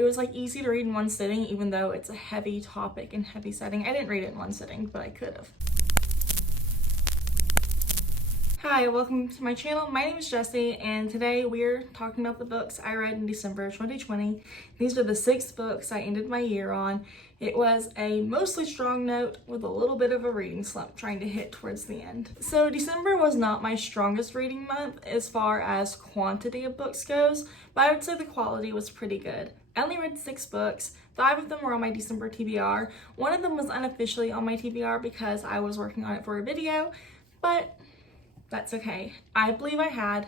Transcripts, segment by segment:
It was like easy to read in one sitting, even though it's a heavy topic and heavy setting. I didn't read it in one sitting, but I could have. Hi, welcome to my channel. My name is Jessie, and today we're talking about the books I read in December 2020. These are the 6 books I ended my year on. It was a mostly strong note with a little bit of a reading slump trying to hit towards the end. So December was not my strongest reading month as far as quantity of books goes, but I would say the quality was pretty good. I only read 6 books. 5 of them were on my December TBR. One of them was unofficially on my TBR because I was working on it for a video, but that's okay. I believe I had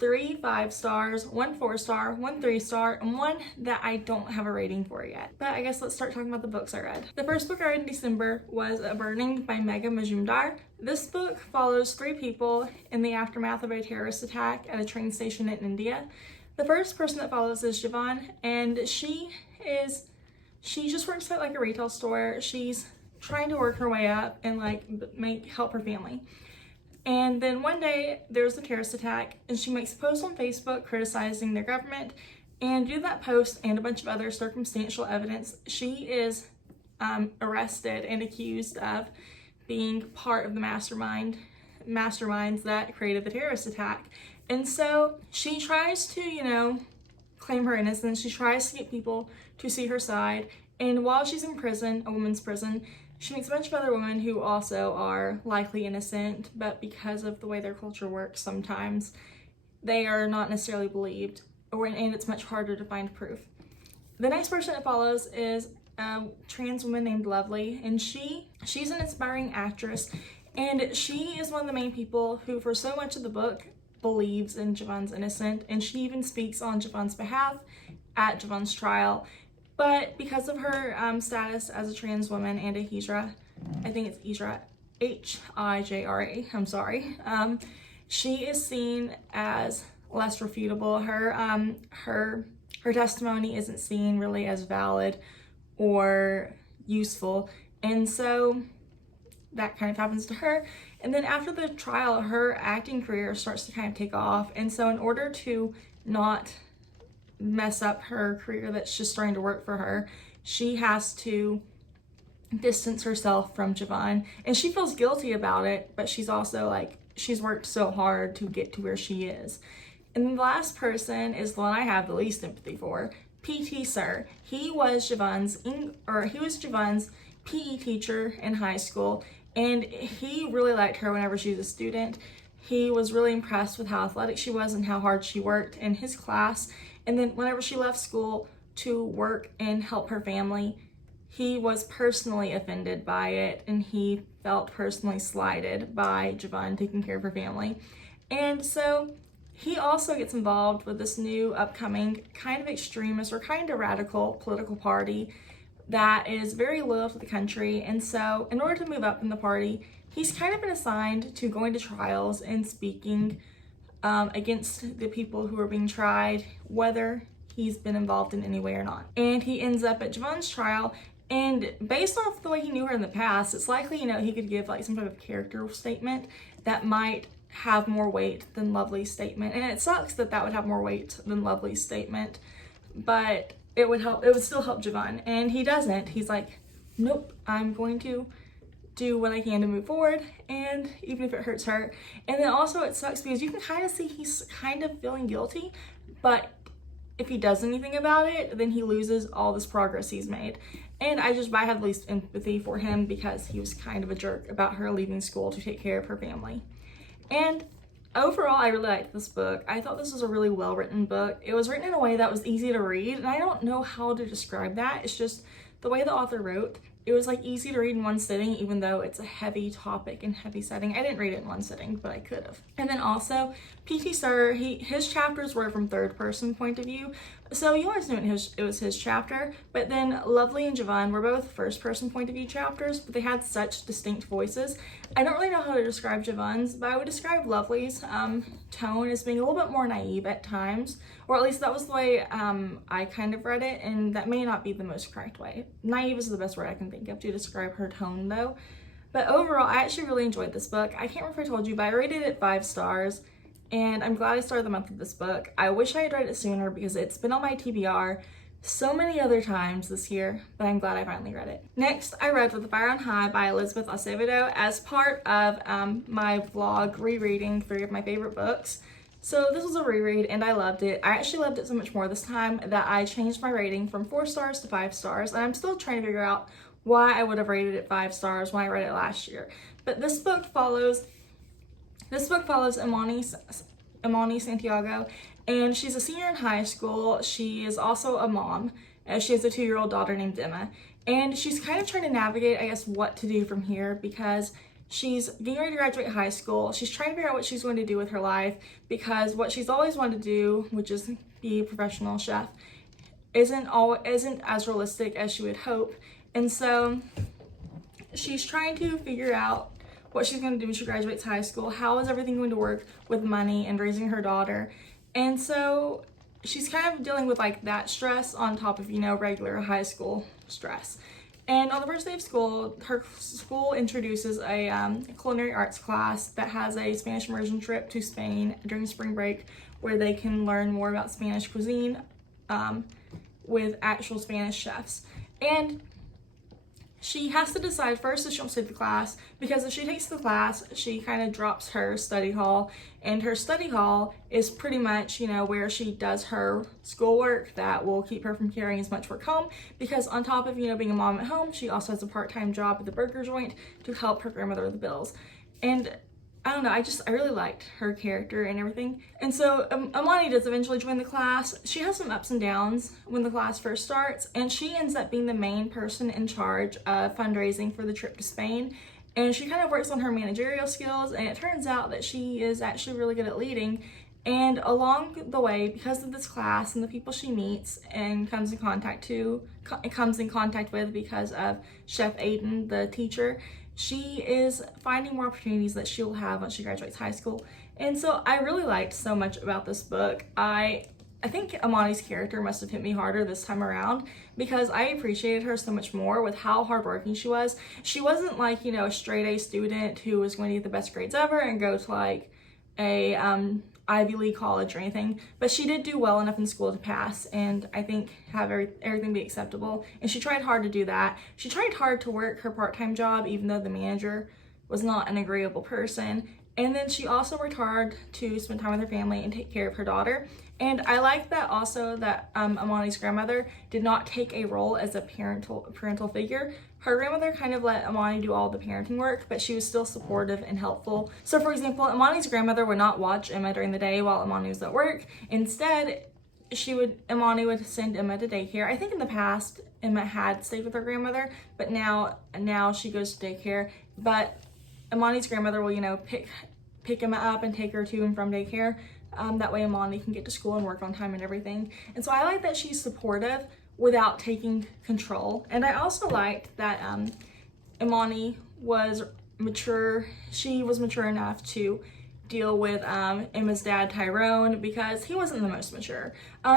3 5-stars, 1 4-star, 1 3-star, and 1 that I don't have a rating for yet. But I guess let's start talking about the books I read. The first book I read in December was A Burning by Megha Majumdar. This book follows 3 people in the aftermath of a terrorist attack at a train station in India. The first person that follows is Javon, and she just works at like a retail store. She's trying to work her way up and help her family. And then one day there's a terrorist attack, and she makes a post on Facebook criticizing their government. And due to that post and a bunch of other circumstantial evidence, she is arrested and accused of being part of the masterminds that created the terrorist attack. And so she tries to, claim her innocence. She tries to get people to see her side. And while she's in prison, a women's prison, she meets a bunch of other women who also are likely innocent, but because of the way their culture works, sometimes they are not necessarily believed, and it's much harder to find proof. The next person it follows is a trans woman named Lovely, and she's an inspiring actress, and she is one of the main people who, for so much of the book, believes in Javon's innocent, and she even speaks on Javon's behalf at Javon's trial. But because of her status as a trans woman and a hijra, I think it's hijra, H-I-J-R-A, I'm sorry, she is seen as less refutable. Her testimony isn't seen really as valid or useful, and so that kind of happens to her. And then after the trial, her acting career starts to kind of take off, and so in order to not mess up her career that's just starting to work for her, she has to distance herself from Javon, and she feels guilty about it, but she's also she's worked so hard to get to where she is. And then the last person is the one I have the least empathy for, PT Sir. He was Javon's PE teacher in high school, and he really liked her whenever she was a student. He was really impressed with how athletic she was and how hard she worked in his class. And then whenever she left school to work and help her family, he was personally offended by it, and he felt personally slighted by Javon taking care of her family. And so he also gets involved with this new upcoming kind of extremist or kind of radical political party that is very loyal to the country. And so in order to move up in the party, he's kind of been assigned to going to trials and speaking against the people who are being tried, whether he's been involved in any way or not. And he ends up at Javon's trial, and based off the way he knew her in the past, it's likely, he could give some type of character statement that might have more weight than Lovely's statement. And it sucks that would have more weight than Lovely's statement, but it would still help Javon. And he doesn't. He's like, nope, I'm going to do what I can to move forward, and even if it hurts her. And then also it sucks because you can kind of see he's kind of feeling guilty, but if he does anything about it, then he loses all this progress he's made. And I have the least empathy for him because he was kind of a jerk about her leaving school to take care of her family. And overall, I really liked this book. I thought this was a really well-written book. It was written in a way that was easy to read, and I don't know how to describe that. It's just the way the author wrote. It was easy to read in one sitting, even though it's a heavy topic and heavy setting. I didn't read it in one sitting, but I could have. And then also, PT Sir, his chapters were from third person point of view, so you always knew it was his chapter. But then Lovely and Javon were both first person point of view chapters, but they had such distinct voices. I don't really know how to describe Javon's, but I would describe Lovely's tone as being a little bit more naive at times, or at least that was the way I kind of read it, and that may not be the most correct way. Naive is the best word I can think of to describe her tone though. But overall, I actually really enjoyed this book. I can't remember if I told you, but I rated it 5 stars, and I'm glad I started the month with this book. I wish I had read it sooner because it's been on my TBR so many other times this year, but I'm glad I finally read it. Next, I read With the Fire on High by Elizabeth Acevedo as part of my vlog rereading 3 of my favorite books. So this was a reread and I loved it. I actually loved it so much more this time that I changed my rating from 4 stars to 5 stars, and I'm still trying to figure out why I would have rated it 5 stars when I read it last year. But this book follows Imani Santiago, and she's a senior in high school. She is also a mom, as she has a 2-year-old daughter named Emma, and she's kind of trying to navigate, I guess, what to do from here because she's getting ready to graduate high school. She's trying to figure out what she's going to do with her life because what she's always wanted to do, which is be a professional chef, isn't as realistic as she would hope. And so she's trying to figure out what she's going to do when she graduates high school. How is everything going to work with money and raising her daughter? And so she's kind of dealing with like that stress on top of, you know, regular high school stress. And on the first day of school, her school introduces a culinary arts class that has a Spanish immersion trip to Spain during spring break where they can learn more about Spanish cuisine with actual Spanish chefs. And she has to decide first if she wants to take the class, because if she takes the class, she kind of drops her study hall, and her study hall is pretty much, you know, where she does her schoolwork that will keep her from carrying as much work home, because on top of, you know, being a mom at home, she also has a part-time job at the burger joint to help her grandmother with the bills. And I don't know, I really liked her character and everything. And so Imani does eventually join the class. She has some ups and downs when the class first starts, and she ends up being the main person in charge of fundraising for the trip to Spain. And she kind of works on her managerial skills, and it turns out that she is actually really good at leading. And along the way, because of this class and the people she meets and comes in contact with because of Chef Aiden, the teacher, she is finding more opportunities that she'll have once she graduates high school. And so I really liked so much about this book. I think Imani's character must have hit me harder this time around because I appreciated her so much more with how hardworking she was. She wasn't like, you know, a straight A student who was going to get the best grades ever and go to like a Ivy League college or anything, but she did do well enough in school to pass and I think have everything be acceptable, and she tried hard to do that. She tried hard to work her part-time job even though the manager was not an agreeable person, and then she also worked hard to spend time with her family and take care of her daughter. And I like that also that Imani's grandmother did not take a role as a parental figure. Her grandmother kind of let Imani do all the parenting work, but she was still supportive and helpful. So for example, Imani's grandmother would not watch Emma during the day while Imani was at work. Instead, Imani would send Emma to daycare. I think in the past, Emma had stayed with her grandmother, but now she goes to daycare. But Imani's grandmother will, you know, pick Emma up and take her to and from daycare. That way Imani can get to school and work on time and everything. And so I like that she's supportive without taking control. And I also liked that Imani was mature. She was mature enough to deal with Emma's dad, Tyrone, because he wasn't the most mature.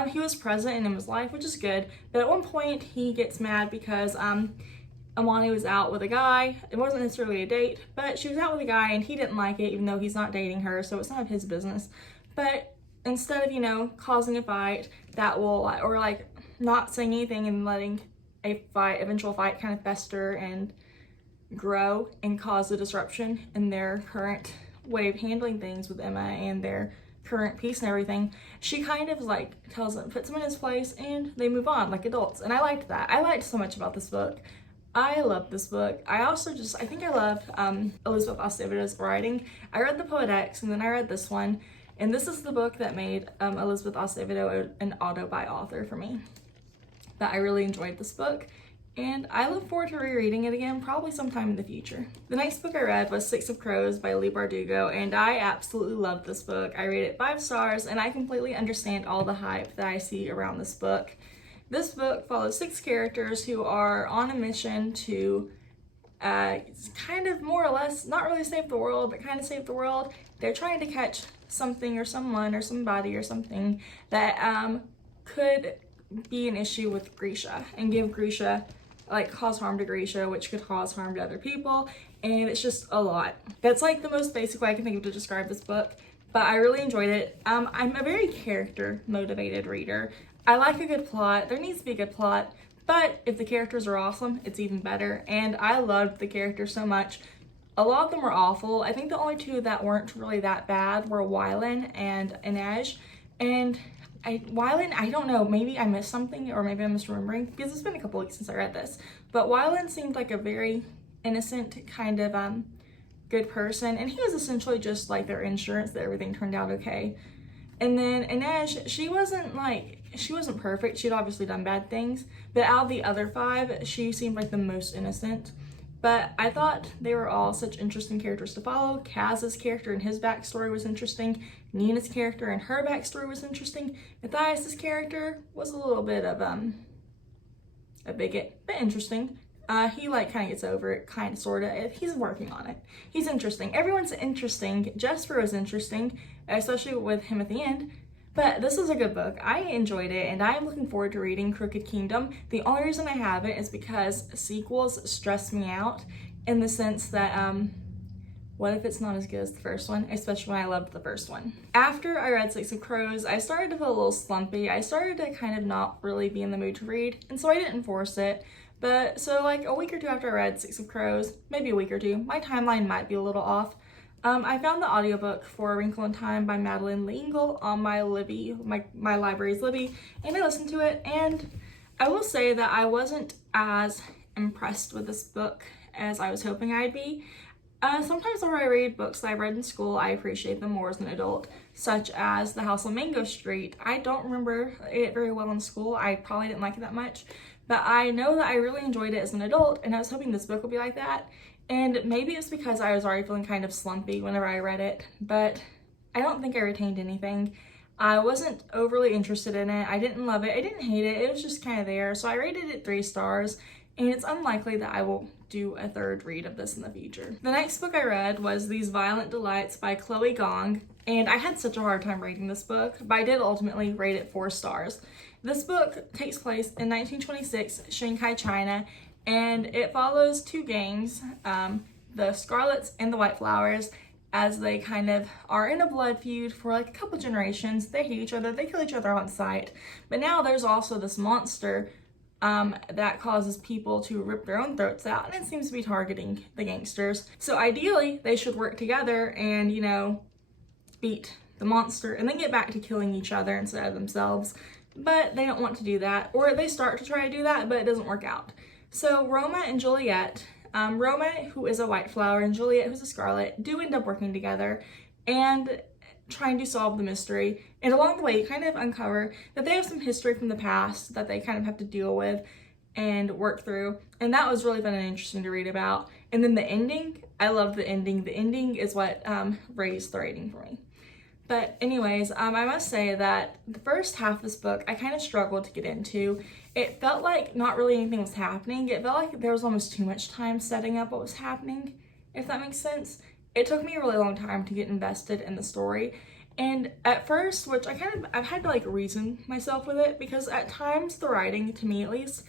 He was present in Emma's life, which is good. But at one point he gets mad because Imani was out with a guy. It wasn't necessarily a date, but she was out with a guy and he didn't like it, even though he's not dating her, so it's none of his business. But instead of, you know, causing a fight that will, or like not saying anything and letting a eventual fight kind of fester and grow and cause a disruption in their current way of handling things with Emma and their current peace and everything, she kind of like puts him in his place and they move on like adults. And I liked that. I liked so much about this book. I love this book. I think I loved Elizabeth Acevedo's writing. I read the Poet and then I read this one. And this is the book that made Elizabeth Acevedo an auto-buy author for me. But I really enjoyed this book, and I look forward to rereading it again, probably sometime in the future. The next book I read was 6 of Crows by Leigh Bardugo, and I absolutely loved this book. I rated it 5 stars, and I completely understand all the hype that I see around this book. This book follows 6 characters who are on a mission to kind of more or less, not really save the world, but kind of save the world. They're trying to catch something or someone or somebody or something that could be an issue with Grisha and give Grisha, like cause harm to Grisha, which could cause harm to other people, and it's just a lot. That's like the most basic way I can think of to describe this book, but I really enjoyed it. I'm a very character motivated reader. I like a good plot. There needs to be a good plot, but if the characters are awesome, it's even better. And I loved the characters so much. A lot of them were awful. I think the only two that weren't really that bad were Wylan and Inej. And Wylan, I don't know, maybe I missed something or maybe I'm misremembering because it's been a couple weeks since I read this. But Wylan seemed like a very innocent kind of good person, and he was essentially just like their insurance that everything turned out okay. And then Inej, she wasn't perfect. She'd obviously done bad things, but out of the other five, she seemed like the most innocent. But I thought they were all such interesting characters to follow. Kaz's character and his backstory was interesting. Nina's character and her backstory was interesting. Matthias's character was a little bit of a bigot, but interesting. He like kind of gets over it, kind of, sort of. He's working on it. He's interesting. Everyone's interesting. Jesper was interesting, especially with him at the end. But this is a good book. I enjoyed it, and I'm looking forward to reading Crooked Kingdom. The only reason I haven't is because sequels stress me out in the sense that, what if it's not as good as the first one, especially when I loved the first one. After I read Six of Crows, I started to feel a little slumpy. I started to kind of not really be in the mood to read, and so I didn't force it. But so like a week or two after I read Six of Crows, maybe a week or two, my timeline might be a little off. I found the audiobook for A Wrinkle in Time by Madeleine L'Engle on my Libby, my library's Libby, and I listened to it, and I will say that I wasn't as impressed with this book as I was hoping I'd be. Sometimes when I read books that I read in school, I appreciate them more as an adult, such as The House on Mango Street. I don't remember it very well in school. I probably didn't like it that much, but I know that I really enjoyed it as an adult, and I was hoping this book would be like that. And maybe it's because I was already feeling kind of slumpy whenever I read it, but I don't think I retained anything. I wasn't overly interested in it. I didn't love it. I didn't hate it. It was just kind of there. So I rated it 3 stars, and it's unlikely that I will do a third read of this in the future. The next book I read was These Violent Delights by Chloe Gong, and I had such a hard time reading this book, but I did ultimately rate it 4 stars. This book takes place in 1926 Shanghai, China, and it follows 2 gangs, the Scarlets and the White Flowers, as they kind of are in a blood feud for like a couple generations. They hate each other, they kill each other on sight. But now there's also this monster that causes people to rip their own throats out, and it seems to be targeting the gangsters. So ideally, they should work together and, you know, beat the monster and then get back to killing each other instead of themselves. But they don't want to do that, or they start to try to do that, but it doesn't work out. So Roma and Juliet, Roma, who is a White Flower, and Juliet, who's a Scarlet, do end up working together and trying to solve the mystery. And along the way, you kind of uncover that they have some history from the past that they kind of have to deal with and work through. And that was really fun and interesting to read about. And then the ending, I loved the ending. The ending is what raised the rating for me. But anyways, I must say that the first half of this book, I kind of struggled to get into. It felt like not really anything was happening. It felt like there was almost too much time setting up what was happening, if that makes sense. It took me a really long time to get invested in the story. And at first, which I've had to like reason myself with it, because at times the writing, to me at least,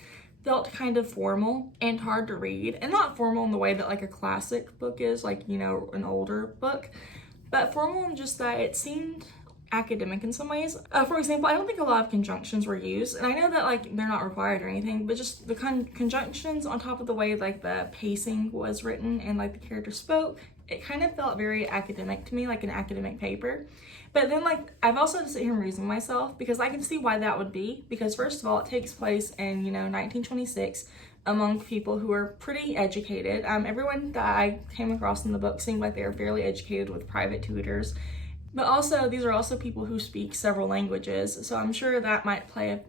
felt kind of formal and hard to read. And not formal in the way that like a classic book is, like, you know, an older book, but formal in just that it seemed academic in some ways. For example, I don't think a lot of conjunctions were used, and I know that like they're not required or anything, but just the conjunctions on top of the way like the pacing was written and like the character spoke, it kind of felt very academic to me, like an academic paper. But then like I've also had to sit here and reason myself, because I can see why that would be, because first of all, it takes place in, you know, 1926 among people who are pretty educated. Everyone that I came across in the book seemed like they were fairly educated with private tutors. But also, these are also people who speak several languages, so I'm sure that might play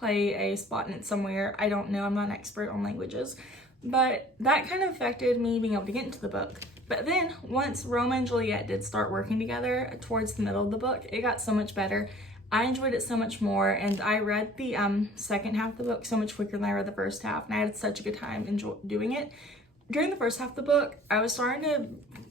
a spot in it somewhere. I don't know, I'm not an expert on languages. But that kind of affected me being able to get into the book. But then, once Roma and Juliet did start working together towards the middle of the book, it got so much better. I enjoyed it so much more, and I read the second half of the book so much quicker than I read the first half, and I had such a good time doing it. During the first half of the book, I was starting to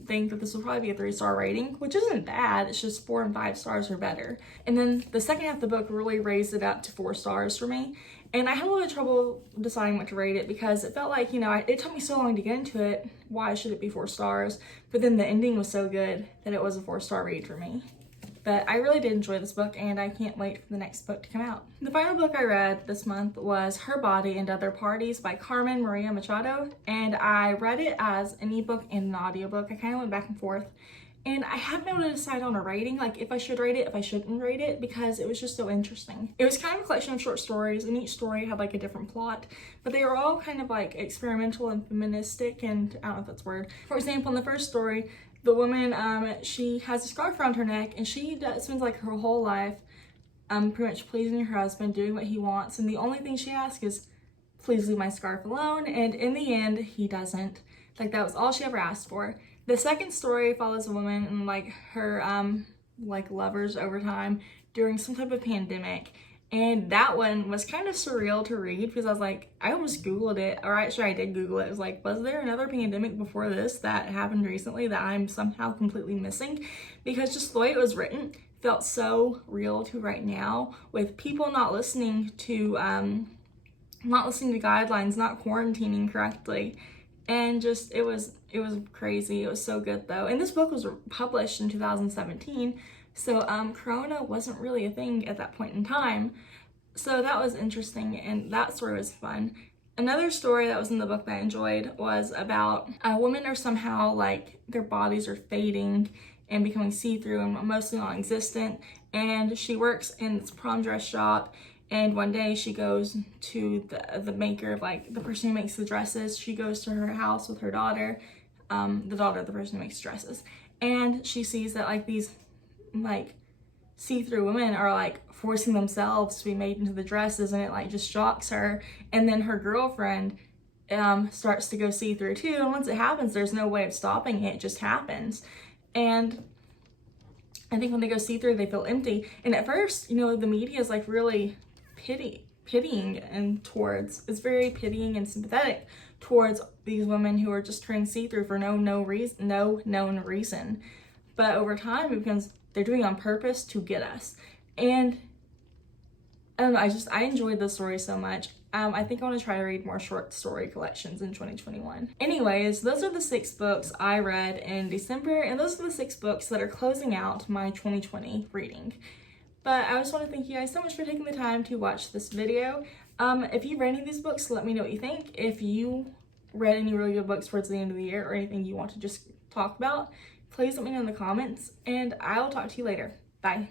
think that this will probably be a 3-star rating, which isn't bad. It's just 4 and 5 stars are better. And then the second half of the book really raised it up to 4 stars for me. And I had a little bit of trouble deciding what to rate it, because it felt like, you know, it took me so long to get into it. Why should it be 4 stars? But then the ending was so good that it was a 4-star read for me. But I really did enjoy this book, and I can't wait for the next book to come out. The final book I read this month was Her Body and Other Parties by Carmen Maria Machado, and I read it as an ebook and an audiobook. I kind of went back and forth, and I haven't been able to decide on a rating, like if I should rate it, if I shouldn't rate it, because it was just so interesting. It was kind of a collection of short stories, and each story had like a different plot, but they were all kind of like experimental and feministic, and I don't know if that's a word. For example, in the first story, the woman, she has a scarf around her neck, and she spends like her whole life pretty much pleasing her husband, doing what he wants, and the only thing she asks is, please leave my scarf alone, and in the end, he doesn't. Like, that was all she ever asked for. The second story follows a woman and like her like lovers over time during some type of pandemic, and that one was kind of surreal to read because I was like, I almost Googled it, or actually I did Google it. It was like, was there another pandemic before this that happened recently that I'm somehow completely missing? Because just the way it was written felt so real to right now, with people not listening to guidelines, not quarantining correctly, and just it was crazy. It was so good though. And this book was published in 2017, so Corona wasn't really a thing at that point in time. So that was interesting, and that story was fun. Another story that was in the book that I enjoyed was about women are somehow like their bodies are fading and becoming see-through and mostly non-existent, and she works in this prom dress shop, and one day she goes to the maker of like the person who makes the dresses. She goes to her house with her daughter, the daughter of the person who makes dresses, and she sees that like these like see-through women are like forcing themselves to be made into the dresses, and it like just shocks her. And then her girlfriend starts to go see-through too, and once it happens, there's no way of stopping it. It just happens. And I think when they go see-through, they feel empty. And at first, you know, the media is like really pitying and towards, it's very pitying and sympathetic towards these women who are just turning see-through for no known reason. But over time, it becomes they're doing it on purpose to get us. And I don't know, I enjoyed this story so much. I think I want to try to read more short story collections in 2021. Anyways, those are the 6 books I read in December, and those are the 6 books that are closing out my 2020 reading. But I just want to thank you guys so much for taking the time to watch this video. If you read any of these books, let me know what you think. If you read any really good books towards the end of the year or anything you want to just talk about, please let me know in the comments, and I'll talk to you later. Bye.